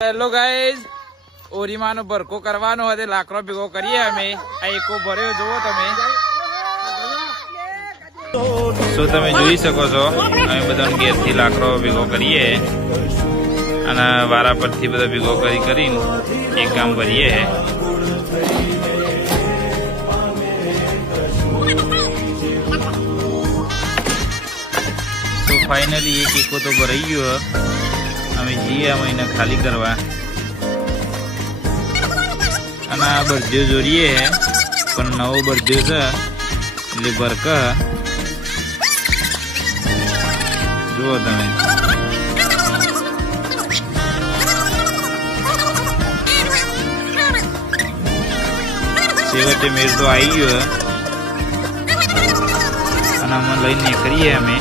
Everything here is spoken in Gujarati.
હેલો ગાઈઝ, ઓરીમાનો ભરકો કરવાનો હતો, લાકડો ભેગો કરીએ અમે. આ એકો ભર્યો જુઓ તમે. શું તમે જોઈ શકો છો, અમે બધા ઘેરથી લાકડો ભેગો કરીએ અને વારા પરથી બધા ભેગો કરીને એક કામ ભરીએ. તો ફાઇનલી એક એકો તો ભરાઈ ગયો. અમે જઈએ અમે એને ખાલી કરવા અને આ બરજો જોડીએ પણ નવો બરજો છે એટલે ભરકા જુઓ તમે. છેવટે મેળ તો આવી ગયો અને અમે લઈને નીકળીએ અમે.